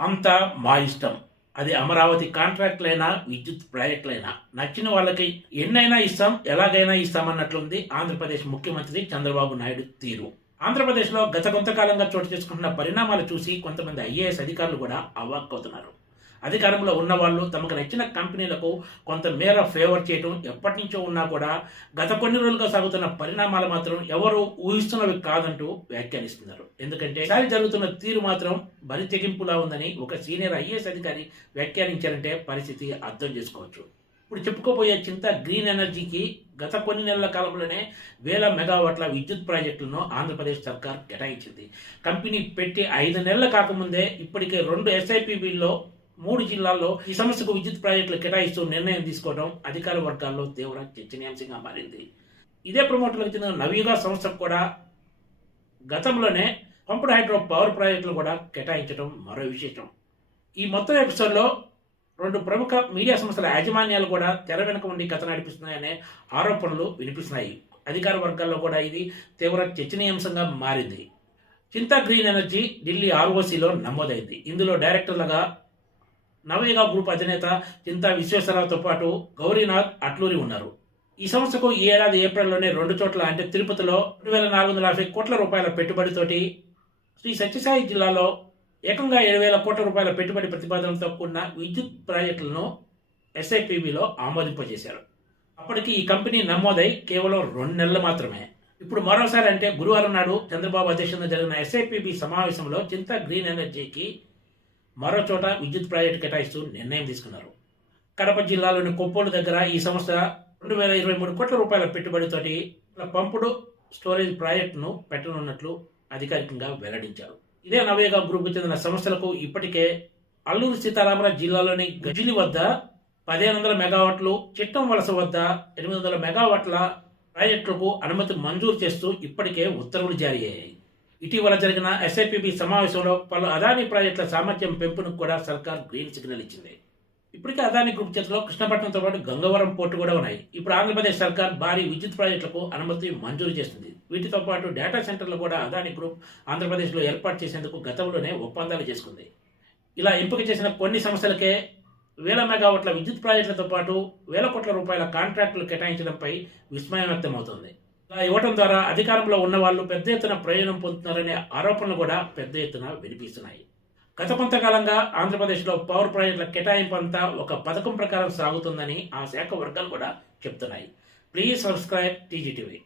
అంతా మా ఇష్టం. అది అమరావతి కాంట్రాక్ట్లైనా విద్యుత్ ప్రాజెక్టులైనా. నచ్చిన వాళ్ళకి ఎన్నైనా ఇస్తాం ఎలాగైనా ఇస్తామన్నట్లుంది ఆంధ్రప్రదేశ్ ముఖ్యమంత్రి చంద్రబాబు నాయుడు తీరు. ఆంధ్రప్రదేశ్లో గత కొంతకాలంగా చోటు చేసుకుంటున్న పరిణామాలు చూసి కొంతమంది ఐఏఎస్ అధికారులు కూడా అవాక్కవుతున్నారు. అధికారంలో ఉన్నవాళ్ళు తమకు నచ్చిన కంపెనీలకు కొంత మేర ఫేవర్ చేయడం ఎప్పటి నుంచో ఉన్నా కూడా గత కొన్ని రోజులుగా సాగుతున్న పరిణామాలు మాత్రం ఎవరు ఊహిస్తున్నవి కాదంటూ వ్యాఖ్యానిస్తున్నారు. ఎందుకంటే ఈసారి జరుగుతున్న తీరు మాత్రం బలి తెగింపులా ఉందని ఒక సీనియర్ ఐఏఎస్ అధికారి వ్యాఖ్యానించారంటే పరిస్థితి అర్థం చేసుకోవచ్చు. ఇప్పుడు చెప్పుకోబోయే చింత గ్రీన్ ఎనర్జీకి గత కొన్ని నెలల కాలంలోనే వేల మెగావాట్ల విద్యుత్ ప్రాజెక్టులను ఆంధ్రప్రదేశ్ సర్కార్ కేటాయించింది. కంపెనీ పెట్టి ఐదు నెలలు కాకముందే ఇప్పటికే రెండు ఎస్ఐపిబిల్లో మూడు జిల్లాల్లో ఈ సమస్యకు విద్యుత్ ప్రాజెక్టులు కేటాయిస్తూ నిర్ణయం తీసుకోవడం అధికార వర్గాల్లో తీవ్ర చర్చనీయాంశంగా మారింది. ఇదే ప్రమోటర్లకు చెందిన నవీగా సంస్థకు కూడా గతంలోనే పంపుడు హైడ్రో పవర్ ప్రాజెక్టులు కూడా కేటాయించడం మరో విశేషం. ఈ మొత్తం ఎపిసోడ్లో రెండు ప్రముఖ మీడియా సంస్థల యాజమాన్యాలు కూడా తెర వెనుక ఉండి కథ నడిపిస్తున్నాయనే ఆరోపణలు వినిపిస్తున్నాయి. అధికార వర్గాల్లో కూడా ఇది తీవ్ర చర్చనీయాంశంగా మారింది. చింతా గ్రీన్ ఎనర్జీ ఢిల్లీ ఆర్ఓసీలో నమోదైంది. ఇందులో డైరెక్టర్లుగా నవయుగ గ్రూప్ అధినేత చింతా విశ్వేశ్వరరావుతో పాటు గౌరీనాథ్ అట్లూరి ఉన్నారు. ఈ సంస్థకు ఈ ఏడాది ఏప్రిల్లోనే రెండు చోట్ల అంటే తిరుపతిలో రెండు వేల నాలుగు వందల యాభై కోట్ల రూపాయల పెట్టుబడితోటి శ్రీ సత్యసాయి జిల్లాలో ఏకంగా ఏడు వేల కోట్ల రూపాయల పెట్టుబడి ప్రతిపాదనతో కూడిన విద్యుత్ ప్రాజెక్టులను ఎస్ఐపిబిలో ఆమోదింపజేశారు. అప్పటికి ఈ కంపెనీ నమోదై కేవలం రెండు నెలలు మాత్రమే. ఇప్పుడు మరోసారి అంటే గురువారం నాడు చంద్రబాబు అధ్యక్షతన జరిగిన ఎస్ఐపిబి సమావేశంలో చింత గ్రీన్ ఎనర్జీకి మరో చోట విద్యుత్ ప్రాజెక్టు కేటాయిస్తూ నిర్ణయం తీసుకున్నారు. కడప జిల్లాలోని కొప్పోలు దగ్గర ఈ సంస్థ రెండు వేల ఇరవై మూడు కోట్ల రూపాయల పెట్టుబడితోటి పంపుడు స్టోరేజ్ ప్రాజెక్టును పెట్టనున్నట్లు అధికారికంగా వెల్లడించారు. ఇదే నవేగా గ్రూప్కు చెందిన సంస్థలకు ఇప్పటికే అల్లూరు సీతారామరాజు జిల్లాలోని గజిలి వద్ద పదిహేను వందల మెగావాట్లు చిట్టం వలస వద్ద ఎనిమిది వందల మెగావాట్ల ప్రాజెక్టులకు అనుమతి మంజూరు చేస్తూ ఇప్పటికే ఉత్తర్వులు జారీ అయ్యాయి. ఇటీవల జరిగిన ఎస్ఐపిబి సమావేశంలో పలు అదానీ ప్రాజెక్టుల సామర్థ్యం పెంపునకు కూడా సర్కార్ గ్రీన్ సిగ్నల్ ఇచ్చింది. ఇప్పటికే అదానీ గ్రూప్ చేతిలో కృష్ణపట్నంతో పాటు గంగవరం పోర్టు కూడా ఉన్నాయి. ఇప్పుడు ఆంధ్రప్రదేశ్ సర్కార్ భారీ విద్యుత్ ప్రాజెక్టులకు అనుమతి మంజూరు చేస్తుంది వీటితో పాటు డేటా సెంటర్లు కూడా అదానీ గ్రూప్ ఆంధ్రప్రదేశ్లో ఏర్పాటు చేసేందుకు గతంలోనే ఒప్పందాలు చేసుకుంది. ఇలా ఎంపిక చేసిన కొన్ని సంస్థలకే వేల మెగావాట్ల విద్యుత్ ప్రాజెక్టులతో పాటు వేల కోట్ల రూపాయల కాంట్రాక్టులు కేటాయించడంపై విస్మయం వ్యక్తమవుతోంది. ఇలా ఇవ్వటం ద్వారా అధికారంలో ఉన్న వాళ్ళు పెద్ద ఎత్తున ప్రయోజనం పొందుతున్నారనే ఆరోపణలు కూడా పెద్ద ఎత్తున వినిపిస్తున్నాయి. గత కొంతకాలంగా ఆంధ్రప్రదేశ్లో పవర్ ప్రాజెక్టుల కేటాయింపు అంతా ఒక పథకం ప్రకారం సాగుతుందని ఆ శాఖ వర్గాలు కూడా చెప్తున్నాయి. Please subscribe TGTV